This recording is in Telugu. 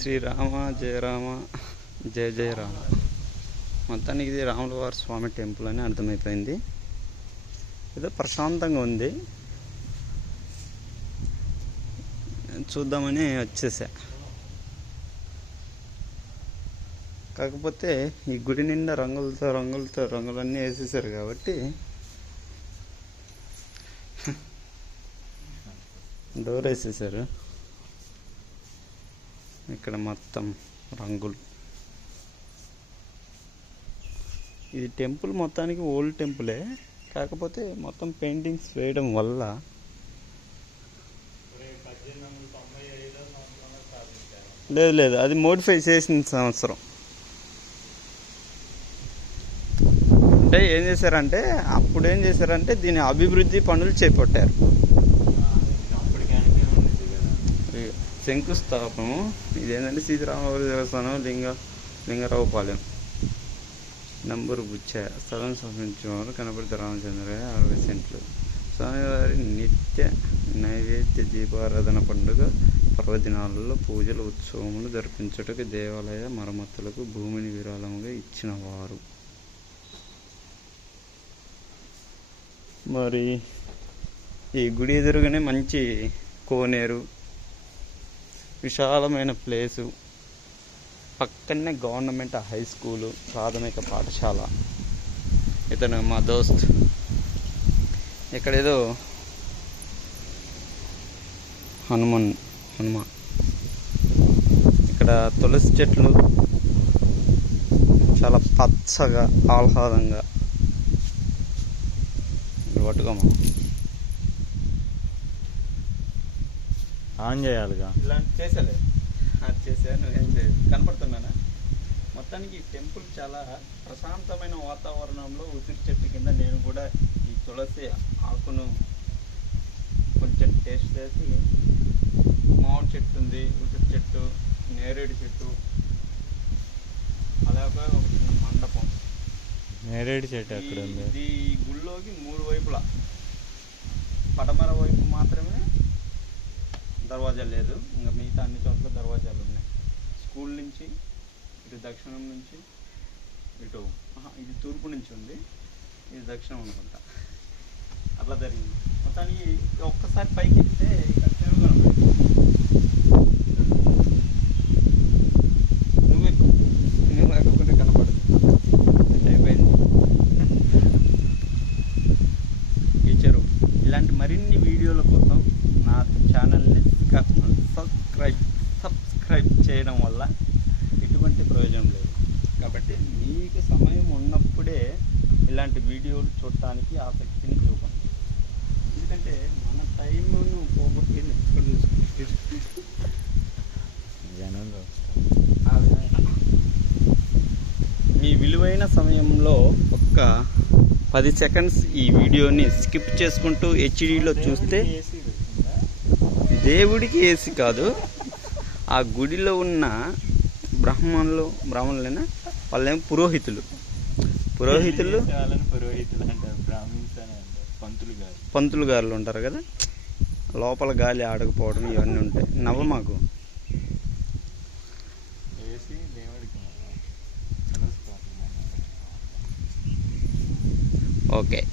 శ్రీరామ జయ రామ జయ జయ రామ. మొత్తానికి ఇది రాముల వారి స్వామి టెంపుల్ అని అర్థమైపోయింది. ఏదో ప్రశాంతంగా ఉంది. చూద్దామని వచ్చేసా. కాకపోతే ఈ గుడి నిండా రంగులతో రంగులతో రంగులన్నీ వేసేసారు కాబట్టి డోర్ వేసేసారు ఇక్కడ మొత్తం రంగులు. ఇది టెంపుల్ మొత్తానికి ఓల్డ్ టెంపులే. కాకపోతే మొత్తం పెయింటింగ్స్ వేయడం వల్ల లేదు లేదు. అది మోడిఫై చేసిన సంవత్సరం. అంటే ఏం చేశారంటే అప్పుడు ఏం చేశారంటే దీని అభివృద్ధి పనులు చేపట్టారు. శంకుస్థాపము. ఇదేంటంటే సీతారామవారి దేవస్థానం లింగ లింగరావుపాలెం నంబరు బుచ్చ. స్థలం సంబంధించేవారు కనపడితే రామచంద్రయ్య అరవై సెంట్లు. స్వామివారి నిత్య నైవేద్య దీపారాధన పండుగ పర్వదినాలలో పూజలు ఉత్సవములు జరిపించుటకు దేవాలయ మరమ్మతులకు భూమిని విరాళముగా ఇచ్చినవారు. మరి ఈ గుడి ఎదురుగానే మంచి కోనేరు విశాలమైన ప్లేసు. పక్కనే గవర్నమెంట్ హై స్కూలు ప్రాథమిక పాఠశాల. ఇతను మా దోస్త్. ఇక్కడేదో హనుమాన్ హనుమాన్ ఇక్కడ తులసి చెట్లు చాలా పచ్చగా ఆహ్లాదంగా. ఇవి పట్టుకోమా ఆన్ చేయాలిగా. ఇలాంటి చేసలే. అది చేశాను ఏం చేయదు కనపడుతున్నానా? మొత్తానికి ఈ టెంపుల్ చాలా ప్రశాంతమైన వాతావరణంలో ఉసిరి చెట్టు కింద నేను కూడా ఈ తులసి ఆకును కొంచెం టేస్ట్ చేసి మామిడి చెట్టు ఉంది ఉసిరి చెట్టు నేరేడు చెట్టు అలాగే ఒక చిన్న మండపం. నేరేడు చెట్టు ఎక్కడ ఈ- ఉంది? ఇది ఈ గుళ్ళోకి మూడు వైపులా. పడమర వైపు మాత్రమే దర్వాజా లేదు. ఇంకా మిగతా అన్ని చోట్ల దర్వాజాలు ఉన్నాయి. స్కూల్ నుంచి ఇటు దక్షిణం నుంచి ఇటు ఇది తూర్పు నుంచి ఉంది. ఇది దక్షిణం అనుకుంటా. అట్లా జరిగింది. మొత్తానికి ఒక్కసారి పైకి ఎక్కితే ఇక్కడ నువ్వు నువ్వు ఇలాంటి మరిన్ని వీడియోల కోసం నా ఛానల్ని సబ్స్క్రైబ్ సబ్స్క్రైబ్ చేయడం వల్ల ఎటువంటి ప్రయోజనం లేదు. కాబట్టి మీకు సమయం ఉన్నప్పుడే ఇలాంటి వీడియోలు చూడటానికి ఆసక్తిని చూపండి. ఎందుకంటే మన టైంను పోగొట్టి ఆ విధంగా. మీ విలువైన సమయంలో ఒక్క పది సెకండ్స్ ఈ వీడియోని స్కిప్ చేసుకుంటూ హెచ్డీలో చూస్తే దేవుడికి ఏసి కాదు. ఆ గుడిలో ఉన్న బ్రాహ్మణులు బ్రాహ్మణులైనా వాళ్ళేమో పురోహితులు. పురోహితులు? పురోహితులు పంతులు గారు. పంతులు గారులు ఉంటారు కదా? లోపల గాలి ఆడకపోవడం ఇవన్నీ ఉంటాయి. నవ్వ మాకు. ఓకే.